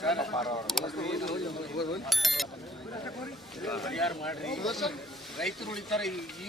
ಜನ ಮಾಡ್ರಿ ರೈತರು ಉಳಿತಾರೆ ಈ ಈ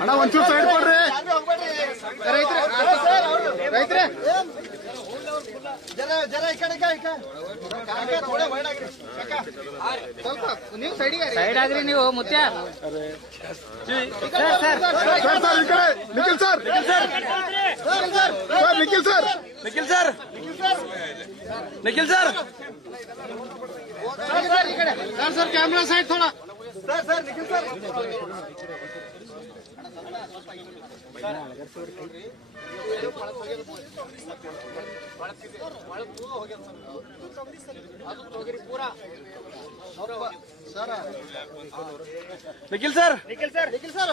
ಅಣ್ಣ ಒಂಚೂರು ಸೈಡ್ ಕೊಡ್ರಿ. ರೈತ್ರೆ ಜರ ಜರ ಈ ಕಡೆ. ಥೋಡೆ ಸ್ವಲ್ಪ ನೀವು ಸೈಡಿಗೆ ಸೈಡ್ ಆಗ್ರಿ. ನೀವು ಮುತ್ಯ. ಸರ್ ಸರ್ ಈ ಕಡೆ. Nikhil sir sir Nikhil sir Nikhil sir Nikhil sir sir ಈ ಕಡೆ. Sir sir camera side ಥೋड़ा sir sir Nikhil sir Nikhil sir Nikhil sir Nikhil sir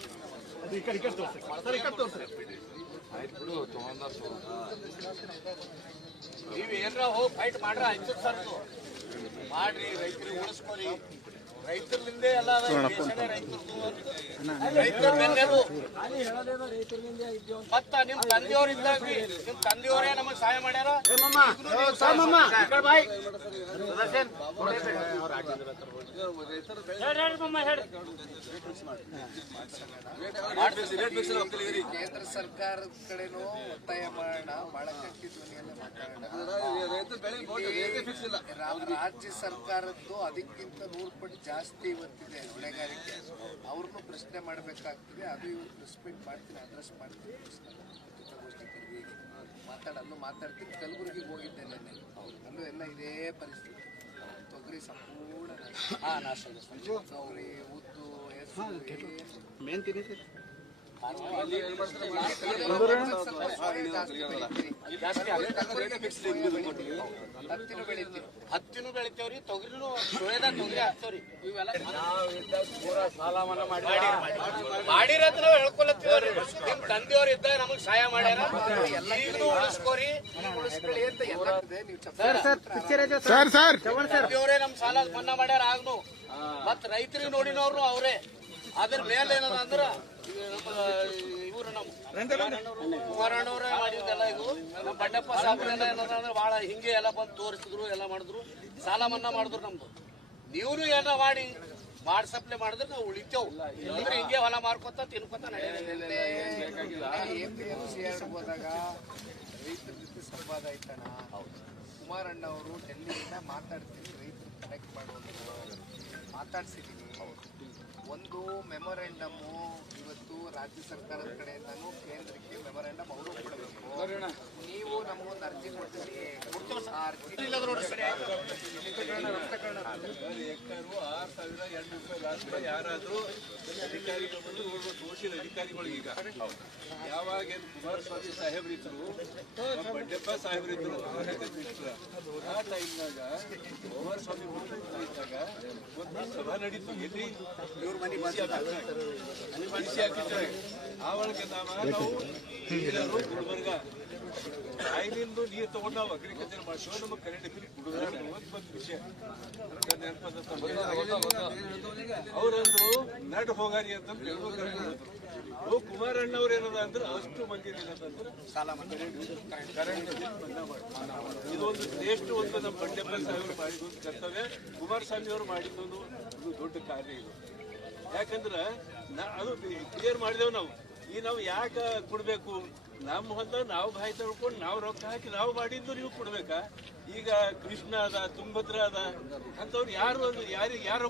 ನೀವು ಏನಾರ ಹೋಗಿ ಫೈಟ್ ಮಾಡ್ರ ಆಯ್ತು ಸರ್. ಮಾಡ್ರಿ ರೈತರಿಗೆ ಉಳಿಸ್ಕೊರಿ ಮತ್ತ ನಿಮ್ ತಂದೆಯವ್ರು ಇದ್ದಾಗ ನಿಮ್ ತಂದೆಯವರೇ ನಮಗ್ ಸಹಾಯ ಮಾಡ್ಯಾರ? ಕೇಂದ್ರ ಸರ್ಕಾರ ಕಡೆನೂ ಒತ್ತಾಯ ಮಾಡೋಣ ಬಹಳ ಗಟ್ಟಿ ಧ್ವನಿಯಲ್ಲಿ ಮಾತಾಡೋಣ. ರಾಜ್ಯ ಸರ್ಕಾರದ್ದು ಅದಕ್ಕಿಂತ ನೂರು ಪಟ್ಟು ಜಾಸ್ತಿ ಇವತ್ತಿದೆ ಹೊಣೆಗಾರಿಕೆ. ಅವ್ರನ್ನೂ ಪ್ರಶ್ನೆ ಮಾಡಬೇಕಾಗ್ತದೆ ಅದು ಇವತ್ತು ರೆಸ್ಪೆಕ್ಟ್ ಮಾಡ್ತೀನಿ ಅಡ್ರೆಸ್ ಮಾಡ್ತೀನಿ ಪ್ರಶ್ನೆ ಪತ್ರಿಕಾಗೋಷ್ಠಿ ಕರೆದಿ ಮಾತಾಡಲು ಮಾತಾಡ್ತೀನಿ ಕಲಬುರಗಿಗೆ ಹೋಗಿದ್ದೆ ನಾನು ಅಲ್ಲೂ ಎಲ್ಲ ಇದೇ ಪರಿಸ್ಥಿತಿ. ತೊಗರಿ ಸಂಪೂರ್ಣ. ತೊಗರಿ ಉದ್ದು ಹೆಸರು ಏನು? ಮೇನ್ ತಿನ್ನಿಸಿ. ಹತ್ತಿನ ಬೆಳಿತೀವಿ ಹತ್ತಿನೂ ಬೆಳಿತೇವ್ರಿ ತೊಗರಿನೂ ಸುಳ್ಯದ ತೊಗರಿ ಹಾಕ್ತೇವ್ರಿ. ಇವೆಲ್ಲ ಮಾಡಿ ನಾವು ಹೇಳ್ಕೊಳತ್ತೀವ್ರಿ ನಿಮ್ ತಂದೆಯವ್ರು ಇದ್ದಾಗ ನಮಗ್ ಸಹಾಯ ಮಾಡ್ಯಾರ. ಎಲ್ಲರಿಗೂ ಉಳಿಸ್ಕೋರಿ. ಉಳಿಸ್ಕೊಳ್ಳಿ ಅಂತ ಚಪ್ಪ ಸರ್? ಸರ್ ತಂದೆಯವರೇ ನಮ್ ಸಾಲ ಮನ್ನಾ ಮಾಡ್ಯಾರ ಆಗ್ನು. ಮತ್ ರೈತರಿಗೆ ನೋಡಿನವ್ರು ಅವರೇ. ಅದ್ರ ಮೇಲೆ ಏನದ ಅಂದ್ರ ಕುಮಾರಣ್ಣವ್ರೆ ಮಾಡಿದ್ದೆಲ್ಲ ಇದು. ನಮ್ಮ ಬಂಡಪ್ಪ ಸಾಬ್ರೆಲ್ಲ ಏನದ ಅಂದ್ರೆ ಬಹಳ ಹಿಂಗೆ ಎಲ್ಲ ಬಂದು ತೋರಿಸಿದ್ರು, ಎಲ್ಲ ಮಾಡಿದ್ರು. ಸಾಲ ಮನ್ನಾ ಮಾಡಿದ್ರು ನಮ್ದು. ನೀವು ಏನ ಮಾಡಿ, ಮಾಡ್ ಸಪ್ಲೈ ಮಾಡಿದ್ರೆ ನಾವು ಉಳಿತೇವ್. ಇಲ್ಲಾಂದ್ರೆ ಹಿಂಗೆ ಹೊಲ ಮಾರ್ಕೊತ ತಿನ್ಕೊತ ಹೋದಾಗ ರೈತರ ಜೊತೆ ಸಂವಾದ ಆಯ್ತಣ್ಣ. ಕುಮಾರಣ್ಣ ಅವರು ಡೆಲ್ಲಿಯಿಂದ ಮಾತಾಡ್ತೀನಿ ರೈತರು ಕನೆಕ್ಟ್ ಮಾಡುವಂಥದ್ದು ಮಾತಾಡ್ಸಿದ್ದೀನಿ ಒಂದು ಮೆಮೊರೆಂಡಮು ಇವತ್ತು ರಾಜ್ಯ ಸರ್ಕಾರದ ಕಡೆಯಿಂದನು ಕೇಂದ್ರಕ್ಕೆ ಮೆಮೊರೆಂಡಮ್ ಅವರು ಕೊಡಬೇಕು. ನೀವು ನಮಗೊಂದು ಅರ್ಜಿ ಕೊಡ್ತೀವಿ ಆ ಅರ್ಜಿ ಎಕರು ಆರು ಸಾವಿರ ಎಂಟು ರೂಪಾಯಿ ಲಾಸ್ಟ್ ಯಾರಾದ್ರೂ ಅಧಿಕಾರಿಗಳು ಬಂದು ನೋಡ್ಬೋದು ತೋರಿಸಿದ ಅಧಿಕಾರಿಗಳು ಈಗ. ಯಾವಾಗ ಏನ್ ಕುಮಾರಸ್ವಾಮಿ ಸಾಹೇಬ್ರಿದ್ರು ಬಂಡೆಪ್ಪ ಸಾಹೇಬ್ರಿದ್ರು ಆ ಟೈಮ್ನಾಗ ಕುಮಾರಸ್ವಾಮಿ ಇದ್ದಾಗ ಒಂದು ಸಭಾ ನಡೀತು. ಎಲ್ಲಿ? ಬಿಸಿ ಒಳಗೆ ನಾವ ಗುಲ್ಬರ್ಗ ಕಾಯಿಲಿಂದ ನೀರು ತಗೊಂಡು ನಾವು ಅಗ್ರಿಕಲ್ಚರ್ ಮಾಡ್ತೀವಿ ನಮಗೆ ಕರೆಂಟ್ ಬಿಲ್ ಒಂದು ವಿಷಯ. ಅವ್ರಂದ್ರು ನಡ್ ಹೋಗಾರಿ ಅಂತ ಓ ಕುಮಾರಣ್ಣ ಅವ್ರು ಏನದ ಅಂದ್ರೆ ಅಷ್ಟು ಮಂದಿ ಸಾಲ ಕರೆಂಟ್ ಇದೊಂದು ಶ್ರೇಷ್ಠ ಒಂದು ನಮ್ಮ ಬಂಡೆಪ್ಪ ಸಾಹೇಬರು ಮಾಡಿದ್ದು ಕರ್ತವ್ಯ ಕುಮಾರಸ್ವಾಮಿ ಅವರು ಮಾಡಿದ್ದೊಂದು ದೊಡ್ಡ ಕಾರ್ಯ ಇದು ಯಾಕಂದ್ರೆ ಅದು ಕ್ಲಿಯರ್ ಮಾಡಿದೆವು ನಾವು. ಈ ನಾವು ಯಾಕೆ ಕೊಡ್ಬೇಕು? ನಮ್ಮ ಹೊಲ ನಾವು ಬಾಯಿ ತಳ್ಕೊಂಡು ನಾವು ರೊಕ್ಕ ಹಾಕಿ ನಾವು ಮಾಡಿದ್ದು ನೀವು ಕೊಡ್ಬೇಕಾ? ಈಗ ಕೃಷ್ಣ ಅದ ತುಂಗಭದ್ರ ಅದ ಅಂತವ್ರು ಯಾರು ಯಾರಿಗೆ ಯಾರು